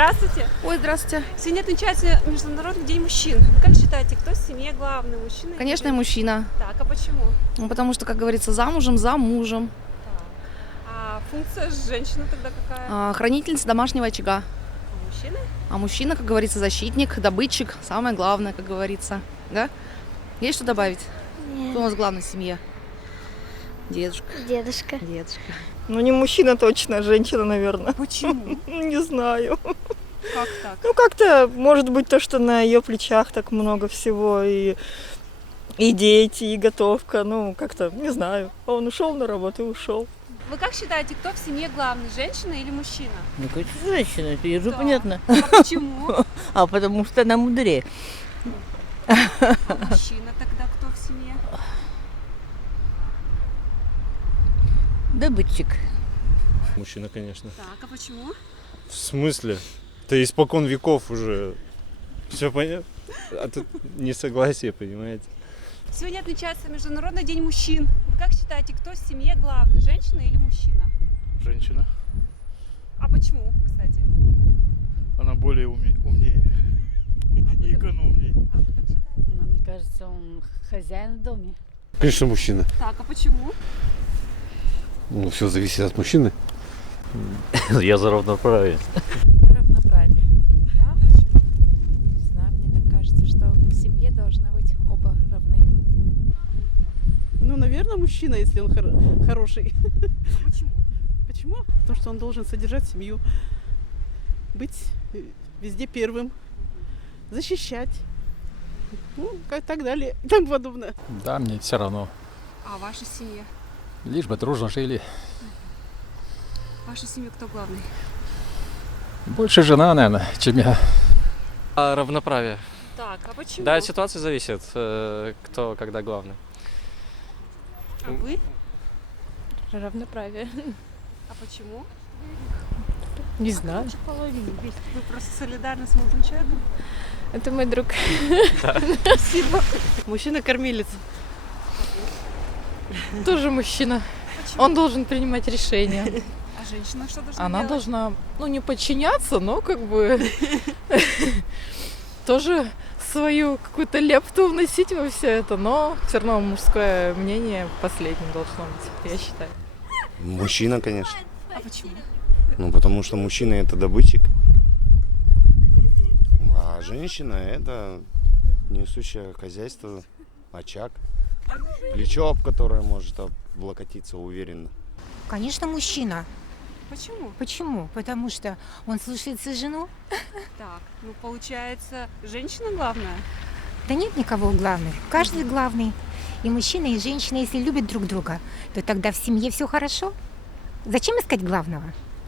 Здравствуйте. Ой, здравствуйте. Сегодня отмечается Международный день мужчин. Вы как считаете, кто в семье главный, мужчина? Конечно, и или мужчина. Так, а почему? Ну, потому что, как говорится, замужем за мужем. Так. А функция женщины тогда какая? Хранительница домашнего очага. А мужчины? А мужчина, как говорится, защитник, добытчик. Самое главное, как говорится. Да? Есть что добавить? Нет. Кто у нас главный в семье? Дедушка. Дедушка. Дедушка. Ну, не мужчина точно, а женщина, наверное. Почему? Не знаю. Как так? Ну, как-то, может быть, то, что на ее плечах так много всего, и дети, и готовка, ну, как-то, не знаю. Он ушел на работу и ушел. Вы как считаете, кто в семье главный, женщина или мужчина? Ну, конечно, женщина, это ей же Да. понятно. А почему? А потому что она мудрее. А мужчина тогда кто в семье? Добытчик. Мужчина, конечно. Так, а почему? В смысле? Это испокон веков уже. Все понятно? А тут несогласие, понимаете? Сегодня отмечается Международный день мужчин. Вы как считаете, кто в семье главный, женщина или мужчина? Женщина. А почему, кстати? Она более умнее и экономнее. А вы как считаете? Но мне кажется, он хозяин в доме. Конечно, мужчина. Так, а почему? Ну, все зависит от мужчины. Я за равноправие. Равноправие. Да, почему? Не знаю, мне так кажется, что в семье должны быть оба равны. Ну, наверное, мужчина, если он хороший. А почему? Почему? Потому что он должен содержать семью, быть везде первым, защищать, ну, как так далее, и тому подобное. Да, мне все равно. А в вашей семье? Лишь бы дружно жили. В вашей семье кто главный? Больше жена, наверное, чем я. Равноправие. Так, а почему? Да, от ситуации зависит, кто когда главный. А вы? Равноправие. А почему? Не знаю. Вы просто солидарны с молодым человеком? Это мой друг. Спасибо. Мужчина-кормилец. Тоже мужчина. Почему? Он должен принимать решения. А женщина что должна Она делать? должна, ну, не подчиняться, но как бы тоже свою какую-то лепту вносить во все это, но все равно мужское мнение последним должно быть, я считаю. Мужчина, конечно. А почему? Ну, потому что мужчина это добытчик. А женщина это несущее хозяйство, очаг. Плечо, об которое может облокотиться уверенно. Конечно, мужчина. Почему? Почему? Потому что он слушается жену. Так, ну получается, женщина главная? Да нет никого главных. Каждый главный. И мужчина, и женщина, если любят друг друга, то тогда в семье все хорошо. Зачем искать главного?